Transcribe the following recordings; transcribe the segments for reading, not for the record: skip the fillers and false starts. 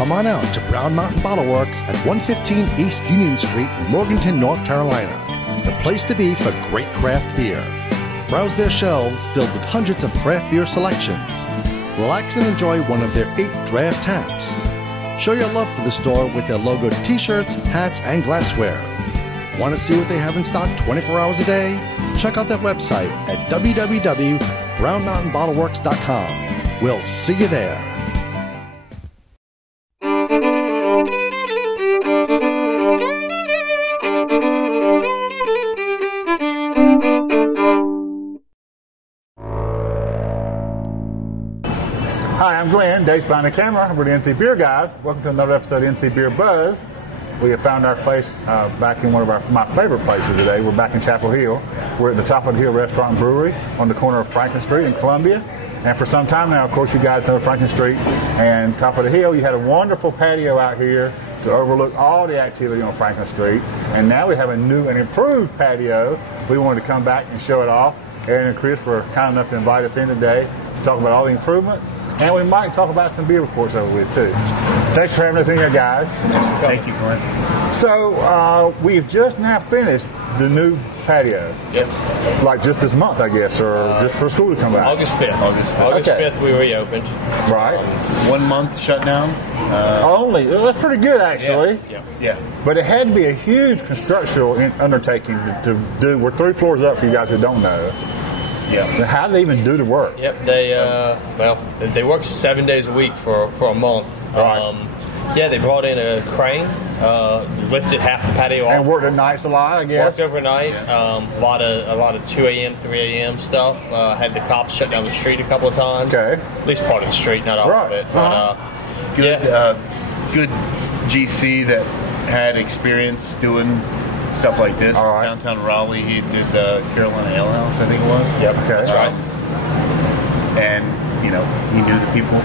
come on out to Brown Mountain Bottle Works at 115 East Union Street in Morganton, North Carolina. The place to be for great craft beer. Browse their shelves filled with hundreds of craft beer selections. Relax and enjoy one of their 8 draft taps. Show your love for the store with their logoed t-shirts, hats, and glassware. Want to see what they have in stock 24 hours a day? Check out their website at www.brownmountainbottleworks.com. We'll see you there. Hi, I'm Glenn, Dave's behind the camera. We're the NC Beer guys. Welcome to another episode of NC Beer Buzz. We have found our place back in one of my favorite places today. We're back in Chapel Hill. We're at the Top of the Hill Restaurant and Brewery on the corner of Franklin Street in Columbia. And for some time now, of course, you guys know Franklin Street and Top of the Hill. You had a wonderful patio out here to overlook all the activity on Franklin Street. And now we have a new and improved patio. We wanted to come back and show it off. Aaron and Chris were kind enough to invite us in today to talk about all the improvements. And we might talk about some beer reports over with too. Thanks for having us in here, guys. Thank you, Glenn. So we've just now finished the new patio. Yep. Like just this month, I guess, or just for school to come back. August 5th. August 5th we reopened. Right. 1 month shutdown. Only. That's pretty good, actually. Yeah. But it had to be a huge constructional undertaking to do. We're 3 floors up for you guys who don't know. Yeah. How do they even do the work? Yep. They work 7 days a week for a month. Right. They brought in a crane, lifted half the patio off. And worked at nights a lot, I guess. Worked overnight. A lot of 2 a.m., 3 a.m. stuff. Had the cops shut down the street a couple of times. Okay. At least part of the street, not all of it. But, Good GC that had experience doing stuff like this. All right. Downtown Raleigh, he did the Carolina Ale House, I think it was. Yep. Okay. That's right. And, he knew the people.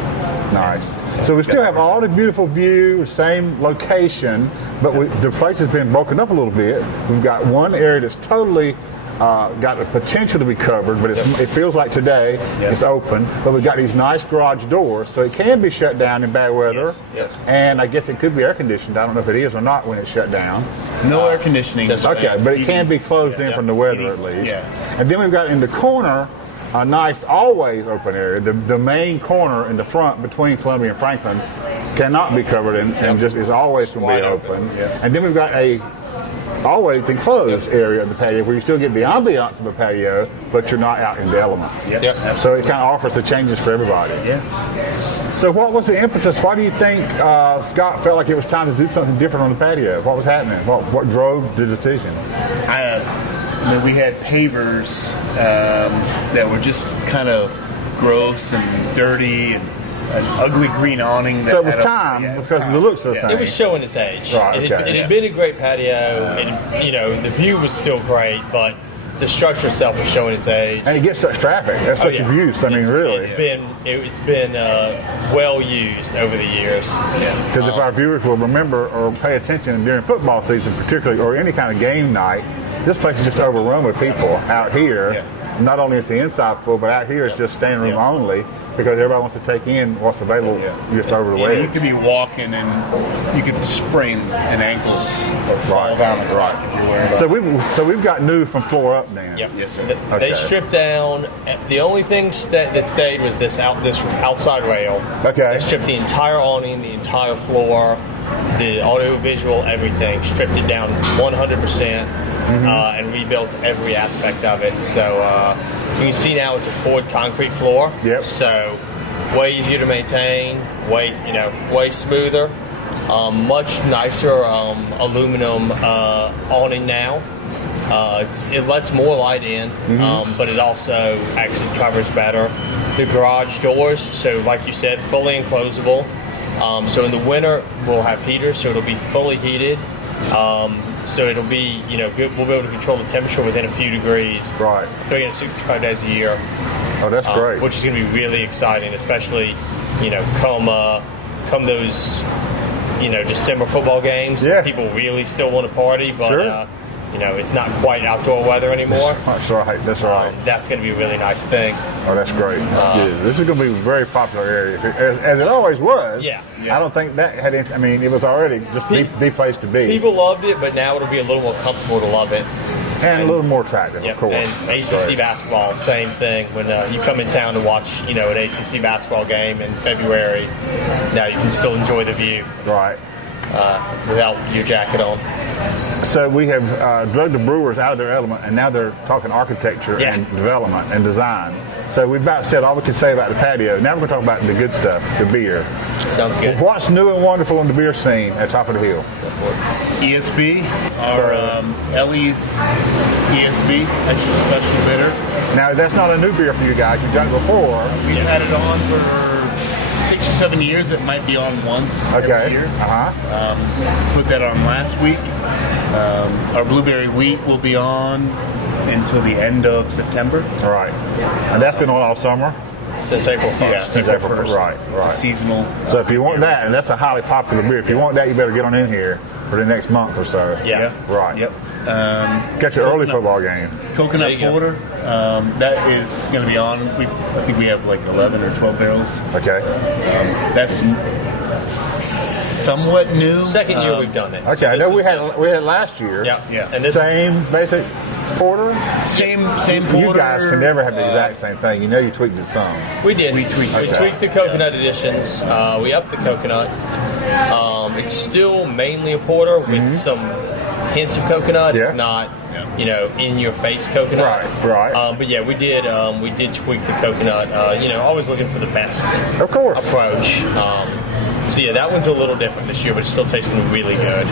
Nice. So we still have all the beautiful view, same location, but the place has been broken up a little bit. We've got one area that's totally got the potential to be covered, but it feels like today it's open. But we've got these nice garage doors, so it can be shut down in bad weather. Yes. And I guess it could be air conditioned. I don't know if it is or not when it's shut down. No air conditioning. Okay, but it can be closed in from the weather at least. Yeah. And then we've got in the corner a nice always open area. The main corner in the front between Columbia and Franklin cannot be covered and just is always going to be open. Yeah. And then we've got a always enclosed area of the patio where you still get the ambiance of a patio, but you're not out in the elements. Yep. So it kind of offers the changes for everybody. Yeah. So what was the impetus? Why do you think Scott felt like it was time to do something different on the patio? What was happening? What drove the decision? We had pavers that were just kind of gross and dirty and an ugly green awning. So it was time because of the looks of the thing. It was showing its age. Right, It had been a great patio. The view was still great, but the structure itself was showing its age. And it gets such traffic. That's such abuse. Really. It's been well used over the years. Because if our viewers will remember or pay attention during football season, particularly, or any kind of game night, this place is just overrun with people out here. Yeah. Not only is the inside full, but out here it's just standing room only because everybody wants to take in what's available just over the way. You could be walking and you could sprain an ankle or fall down the rock if you're wearing So we've got new from floor up then. Yep. Yes, sir. They stripped down. The only thing that stayed was this outside rail. Okay. They stripped the entire awning, the entire floor, the audio visual, everything. Stripped it down 100%. And rebuilt every aspect of it. So you can see now it's a poured concrete floor. Yep. So way easier to maintain, way smoother, much nicer aluminum awning now. It lets more light in, but it also actually covers better. The garage doors, so like you said, fully enclosable. So in the winter we'll have heaters, so it'll be fully heated. So it'll be, we'll be able to control the temperature within a few degrees. Right. 365 days a year. Oh, that's great. Which is going to be really exciting, especially, come those, December football games. Yeah. People really still want to party, but it's not quite outdoor weather anymore. That's right. That's right. That's going to be a really nice thing. Oh, that's great. That's good. This is going to be a very popular area, as it always was. Yeah. I don't think that had any, I mean, it was already just the place to be. People loved it, but now it'll be a little more comfortable to love it. And a little more attractive, of course. And ACC basketball, same thing. When you come in town to watch, an ACC basketball game in February, now you can still enjoy the view. Right. Without your jacket on. So we have drugged the brewers out of their element, and now they're talking architecture and development and design. So we've about said all we can say about the patio. Now we're going to talk about the good stuff, the beer. Sounds good. What's new and wonderful in the beer scene at Top of the Hill? ESB, our Ellie's ESB, extra special bitter. Now that's not a new beer for you guys. You've done it before. We've had it on for 6 or 7 years. It might be on once every year. Put that on last week. Our blueberry wheat will be on until the end of September. All right. And that's been on all summer? Since April 1st. Yeah, since April 1st. Right. It's a seasonal. So if you want that, and that's a highly popular beer, if you want that, you better get on in here for the next month or so. Yeah. Right. Yep. Got your early football game. Coconut porter. That is going to be on. I think we have like 11 or 12 barrels. Okay. That's somewhat new. Second year we've done it. Okay, So I know we this had last year. Yeah. And this Same basic porter. Same porter. You guys can never have the exact same thing. You know you tweaked it some. we did. We tweaked it. We tweaked the coconut editions. We upped the coconut. It's still mainly a porter with some hints of coconut. Yeah. It's not, in your face coconut. Right. But yeah, we did tweak the coconut. Always looking for the best Of course. approach. So yeah, that one's a little different this year, but it's still tasting really good.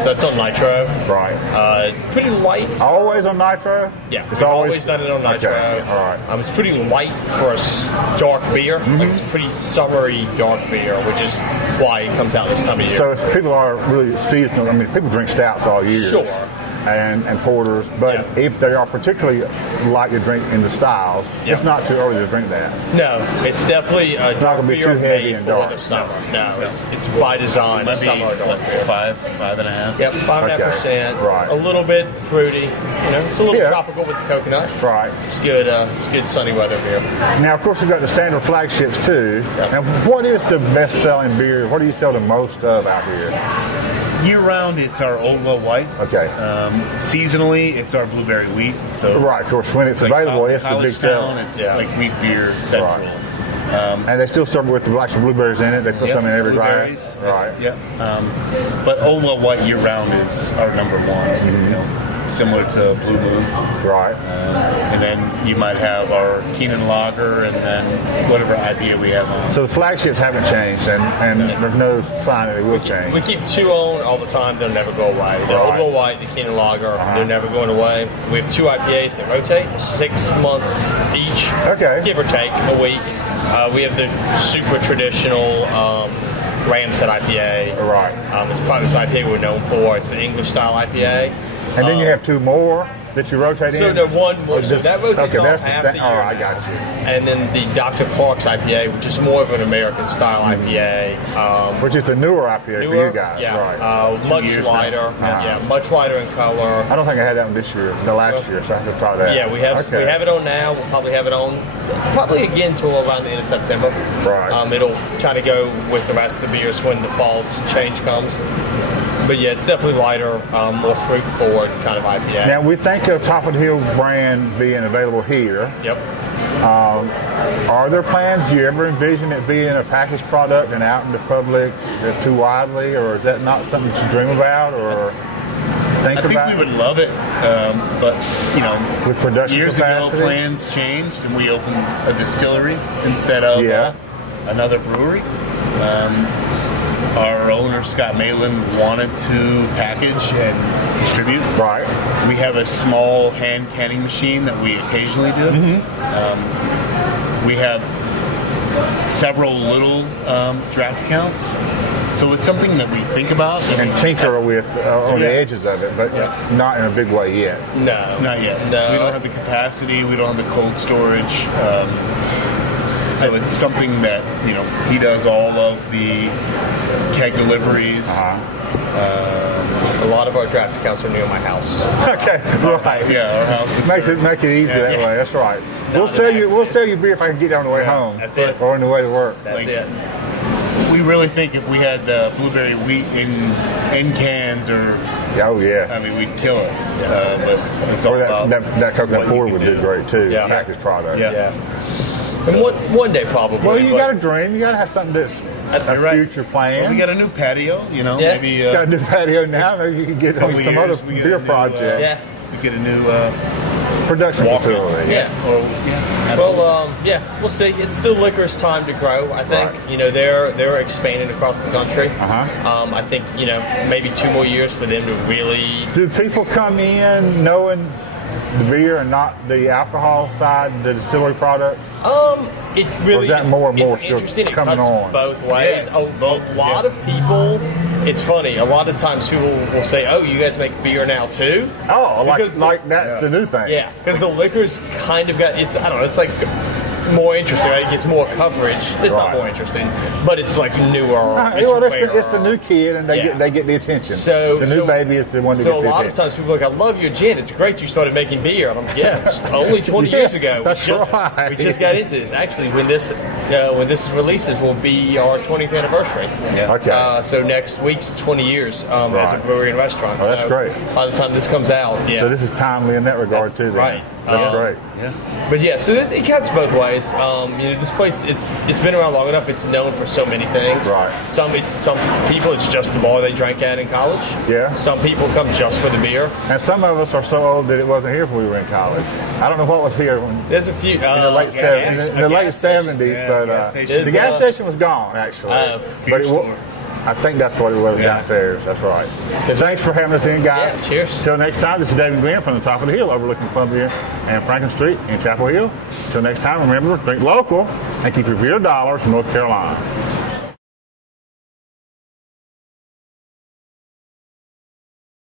So that's on nitro. Right. Pretty light. Always on nitro? Yeah, It's we've always done it on nitro. Okay. All right. It's pretty light for a dark beer. Like it's a pretty summery dark beer, which is why it comes out this time of year. So if people are really seasonal, I mean, people drink stouts all year. Sure. And porters, but if they are particularly like to drink in the styles, it's not too early to drink that. No, it's definitely a It's not dark going to be beer too heavy made and for dark. the summer. No, it's by design. Might be Summer dark beer. 5.5. Yep, 5.5%. Right. A little bit fruity. It's a little tropical with the coconut. Right. It's good. It's good sunny weather beer. Now, of course, we've got the standard flagships too. And what is the best-selling beer? What do you sell the most of out here? Year-round, it's our Old Well White. Okay. Seasonally, it's our blueberry wheat. So Right, of course, when it's available, it's the big seller. It's like wheat beer central. Right. And they still serve it with the actual blueberries in it. They put some in every glass. Blueberries, Right. Yeah. But Old Well White year-round is our number one. Similar to Blue Moon. Right. And then you might have our Keenan Lager and then whatever IPA we have on. So the flagships haven't changed, and there's no sign that they will change. We keep two on all the time. They'll never go away. The Old Well White, the Keenan Lager, they're never going away. We have two IPAs that rotate 6 months each, give or take a week. We have the super traditional Ramshead IPA. Right. It's probably this IPA we're known for. It's an English style IPA. And then you have two more that you rotate in? So no, one more. So that rotates off half the year. All right, I got you. And then the Dr. Clark's IPA, which is more of an American style IPA. Which is the newer IPA for you guys. Yeah. Right. Much lighter. Yeah, much lighter in color. I don't think I had that one this year, last year, so I have to try that. Yeah, we have it on now. We'll probably have it on probably again till around the end of September. Right. It'll kind of go with the rest of the beers when the fall change comes. But yeah, it's definitely lighter, more fruit-forward kind of IPA. Now, we think of Top of the Hill brand being available here. Yep. Are there plans? Do you ever envision it being a packaged product and out in the public too widely, or is that not something to dream about or think about? I think we would love it, but with production years capacity? ago, plans changed, and we opened a distillery instead of another brewery. Our owner, Scott Malin, wanted to package and distribute. Right. We have a small hand canning machine that we occasionally do. We have several little draft accounts. So it's something that we think about. And tinker with on the edges of it, but not in a big way yet. No. Not yet. No. We don't have the capacity. We don't have the cold storage. So it's something that, he does all of the take deliveries. A lot of our draft accounts are near my house. Okay, right. Yeah, our house is Make it easy that way. That's right. We'll sell you beer if I can get you on the way home. That's it. Or on the way to work. That's it. We really think if we had the blueberry wheat in cans, or oh yeah, I mean, we'd kill it. But it's all about that coconut porter would do great too. Yeah. Packaged product. Yeah. So, one day probably. Well, you got a dream. You got to have something that's future plan. Well, we got a new patio. Maybe got a new patio now. Maybe you can get some other beer project. We get a new production facility. We'll see. It's the liquor's time to grow. I think they're expanding across the country. I think maybe 2 more years for them to really. Do people come in knowing the beer and not the alcohol side, the distillery products? It really or is that more and more it's interesting. It coming cuts on both ways. A lot of people. It's funny. A lot of times people will say, "Oh, you guys make beer now too?" Oh, like that's the new thing. Yeah, because the liquor's kind of got. I don't know. It's like more interesting. Right? It gets more coverage. It's not more interesting, but it's like newer. It's the new kid, and they get the attention. So the new baby is the one that gets the attention. So a lot of times people are like, "I love your gin. It's great you started making beer." And I'm like, only 20 years ago. We just got into this. Actually, when this releases, will be our 20th anniversary. Yeah. Okay. So next week's 20 years as a brewery and restaurant. Oh, that's great. By the time this comes out, So this is timely in that regard too. Then. Right. That's great. Yeah. But so it cuts both ways. This place it's been around long enough. It's known for so many things. Right. Some people it's just the bar they drank at in college. Yeah. Some people come just for the beer. And some of us are so old that it wasn't here when we were in college. I don't know what was here There's a few in the late 70s, but the gas station was gone actually. But I think that's what it was downstairs. That's right. Thanks for having us in, guys. Yeah, cheers. Till next time, this is David Glenn from the top of the hill overlooking Columbia and Franklin Street in Chapel Hill. Till next time, remember, drink local and keep your beer dollars from North Carolina.